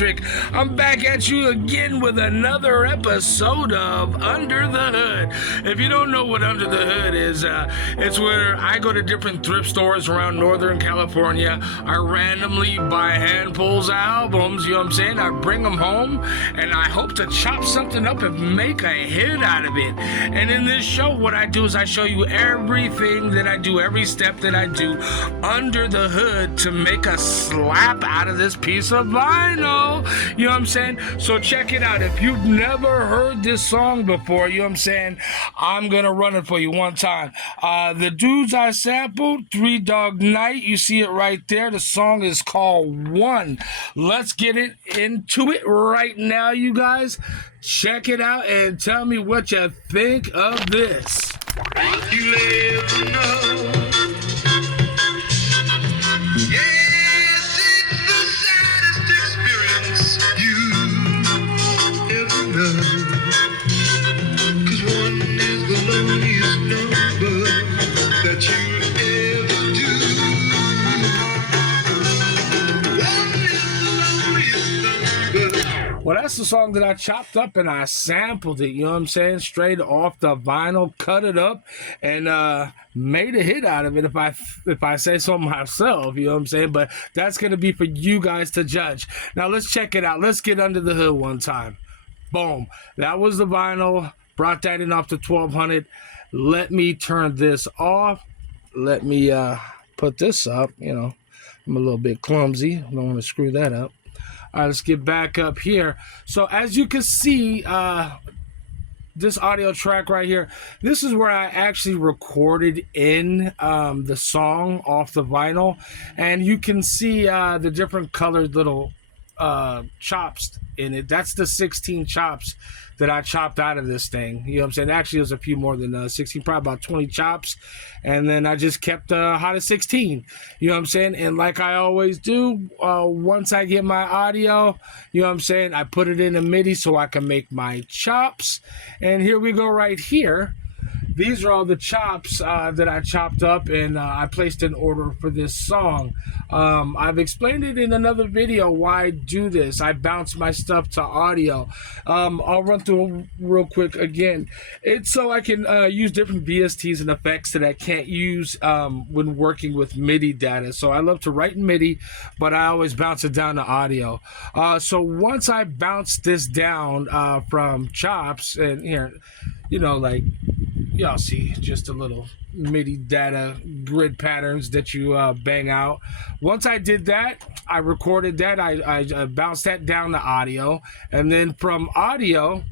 Julianpatrick. I'm back at you again with another episode of Under the Hood. If you don't know what Under the Hood is, it's where I go to different thrift stores around Northern California. I randomly buy handfuls of albums, you know what I'm saying? I bring them home and I hope to chop something up and make a hit out of it. And in this show, what I do is I show you everything that I do, every step that I do under the hood to make a slap out of this piece of vinyl. You know what I'm saying? So check it out. If you've never heard this song before, you know what I'm saying, I'm gonna run it for you one time. The dudes I sampled, Three Dog Night, you see it right there. The song is called One. Let's get it into it right now, you guys. Check it out and tell me what you think of this. You ever know? Yes, it's the saddest experience you ever know. 'Cause one is the loneliest number that you ever do. One is the loneliest number. Well, that's the song that I chopped up and I sampled it, you know what I'm saying? Straight off the vinyl, cut it up, and made a hit out of it if I say so myself, you know what I'm saying? But that's going to be for you guys to judge. Now, let's check it out. Let's get under the hood one time. Boom. That was the vinyl. Brought that in off the 1200. Let me turn this off. Let me put this up, you know. I'm a little bit clumsy. I don't want to screw that up. All right, let's get back up here. So as you can see, this audio track right here, this is where I actually recorded in the song off the vinyl. And you can see the different colored little chops in it. That's the 16 chops that I chopped out of this thing. You know what I'm saying? Actually, it was a few more than 16, probably about 20 chops. And then I just kept hot at 16. You know what I'm saying? And like I always do, once I get my audio, you know what I'm saying, I put it in a MIDI so I can make my chops. And here we go right here. These are all the chops that I chopped up and I placed in order for this song. I've explained it in another video why I do this. I bounce my stuff to audio. I'll run through real quick again. It's so I can use different VSTs and effects that I can't use when working with MIDI data. So I love to write in MIDI, but I always bounce it down to audio. So once I bounce this down from chops, and here, you know, like, y'all see just a little MIDI data grid patterns that you bang out. Once I did that, I recorded that. I bounced that down to audio. And then from audio,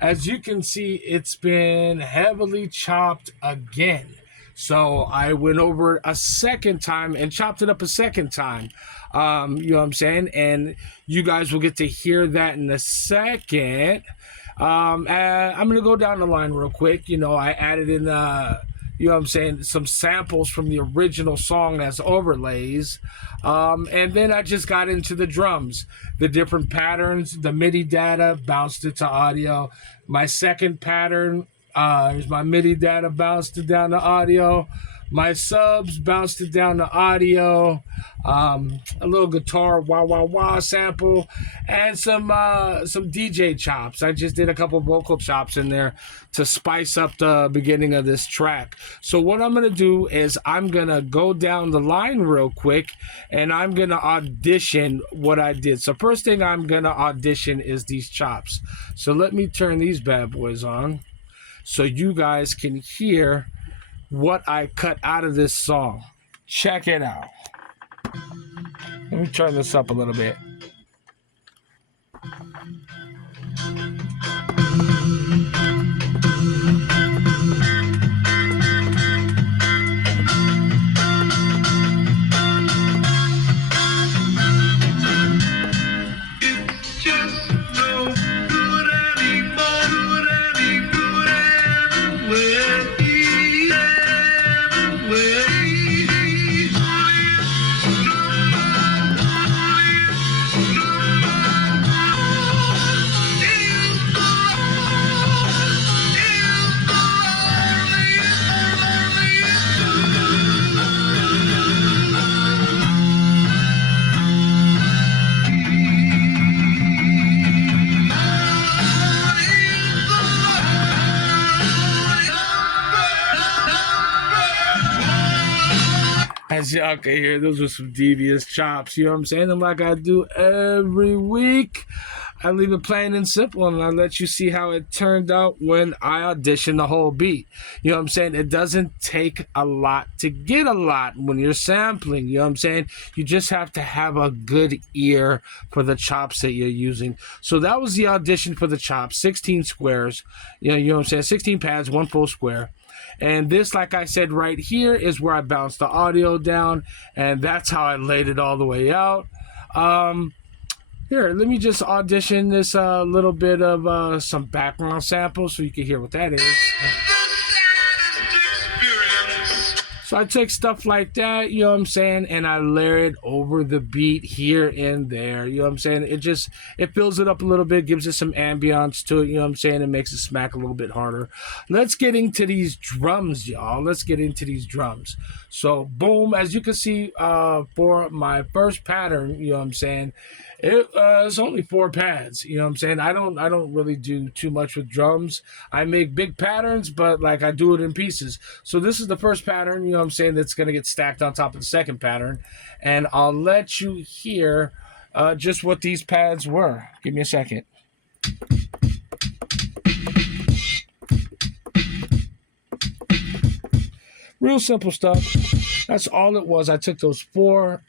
as you can see, it's been heavily chopped again. So I went over a second time and chopped it up a second time. You know what I'm saying? And you guys will get to hear that in a second. I'm going to go down the line real quick. You know, I added in, you know what I'm saying, some samples from the original song as overlays. And then I just got into the drums, the different patterns, the MIDI data, bounced it to audio. My second pattern, here's my MIDI data, bounced it down to audio. My subs, bounced it down to audio. A little guitar wah wah wah sample, and some DJ chops. I just did a couple vocal chops in there to spice up the beginning of this track. So what I'm gonna do is I'm gonna go down the line real quick and I'm gonna audition what I did. So first thing I'm gonna audition is these chops. So let me turn these bad boys on so you guys can hear what I cut out of this song. Check it out. Let me turn this up a little bit. It's just no good anymore, everywhere. As y'all can hear, those were some devious chops, you know what I'm saying? And like I do every week, I leave it plain and simple, and I let you see how it turned out when I audition the whole beat. You know what I'm saying? It doesn't take a lot to get a lot when you're sampling, you know what I'm saying? You just have to have a good ear for the chops that you're using. So that was the audition for the chops, 16 squares, you know what I'm saying? 16 pads, 1 full square. And this, like I said, right here is where I bounced the audio down, and that's how I laid it all the way out. Here, let me just audition this little bit of some background samples so you can hear what that is. So I take stuff like that, you know what I'm saying, and I layer it over the beat here and there, you know what I'm saying? It fills it up a little bit, gives it some ambiance to it, you know what I'm saying? It makes it smack a little bit harder. Let's get into these drums, y'all. Let's get into these drums. So, boom, as you can see, for my first pattern, you know what I'm saying, it's only 4 pads, you know what I'm saying? I don't really do too much with drums. I make big patterns, but like I do it in pieces. So this is the first pattern, you know what I'm saying, that's gonna get stacked on top of the second pattern, and I'll let you hear just what these pads were. Give me a second. Real simple stuff. That's all it was. I took those four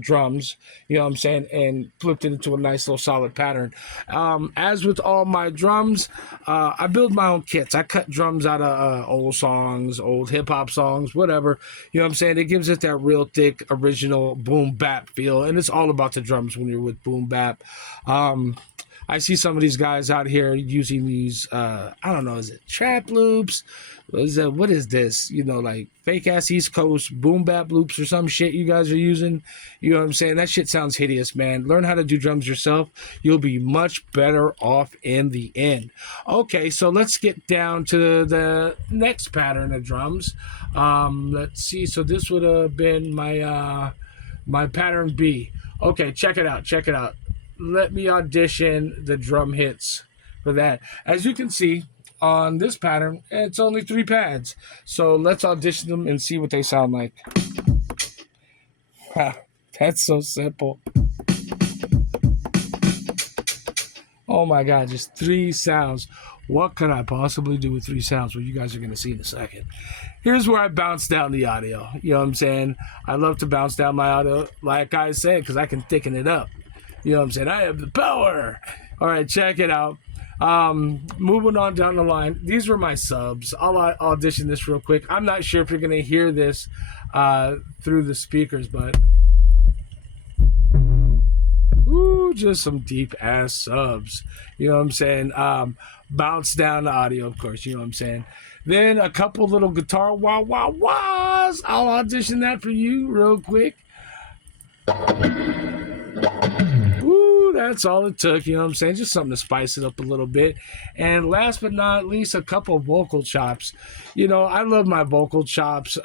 drums, you know what I'm saying, and flipped it into a nice little solid pattern. As with all my drums, I build my own kits. I cut drums out of old songs, old hip-hop songs, whatever. You know what I'm saying? It gives it that real thick, original boom bap feel, and it's all about the drums when you're with boom bap. I see some of these guys out here using these, I don't know, is it trap loops? What is this? You know, like fake ass East Coast boom bap loops or some shit you guys are using. You know what I'm saying? That shit sounds hideous, man. Learn how to do drums yourself. You'll be much better off in the end. Okay, so let's get down to the next pattern of drums. Let's see. So this would have been my my pattern B. Okay, check it out. Check it out. Let me audition the drum hits for that. As you can see on this pattern, it's only 3 pads. So let's audition them and see what they sound like. That's so simple. Oh my God, just 3 sounds. What could I possibly do with 3 sounds? Well, you guys are going to see in a second. Here's where I bounce down the audio. You know what I'm saying? I love to bounce down my audio, like I said, because I can thicken it up. You know what I'm saying? I have the power. All right, check it out. Moving on down the line. These were my subs. I'll audition this real quick. I'm not sure if you're going to hear this through the speakers, but... Ooh, just some deep-ass subs. You know what I'm saying? Bounce down the audio, of course. You know what I'm saying? Then a couple little guitar wah-wah-wahs. I'll audition that for you real quick. Ooh, that's all it took, you know what I'm saying? Just something to spice it up a little bit. And last but not least, a couple vocal chops. You know, I love my vocal chops.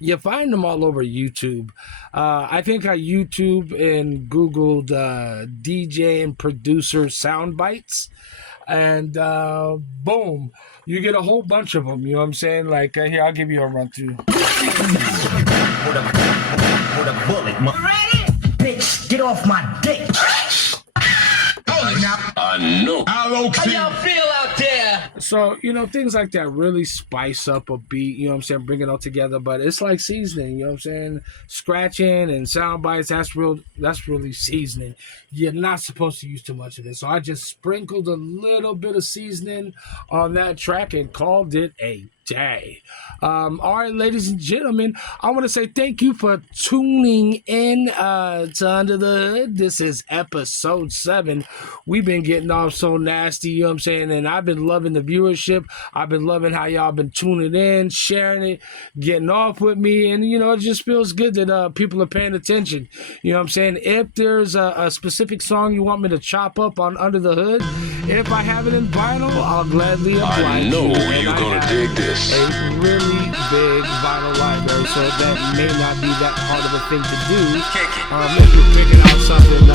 You find them all over YouTube. I think I YouTube and Googled DJ and producer sound bites. And boom, you get a whole bunch of them. You know what I'm saying? Like, here, I'll give you a run through. Ready? Bitch, get off my dick. I know. How y'all feel out there? So, you know, things like that really spice up a beat, you know what I'm saying, bring it all together, but it's like seasoning, you know what I'm saying? Scratching and sound bites, that's really seasoning. You're not supposed to use too much of it. So I just sprinkled a little bit of seasoning on that track and called it a day. All right, ladies and gentlemen, I want to say thank you for tuning in to Under the Hood. This is episode 7. We've been getting off so nasty, you know what I'm saying? And I've been loving the viewership. I've been loving how y'all been tuning in, sharing it, getting off with me. And, you know, it just feels good that people are paying attention. You know what I'm saying? If there's a specific song you want me to chop up on Under the Hood, if I have it in vinyl, I'll gladly oblige. I know you're gonna dig this. A really big vinyl library, so that may not be that hard of a thing to do. Maybe we're picking out something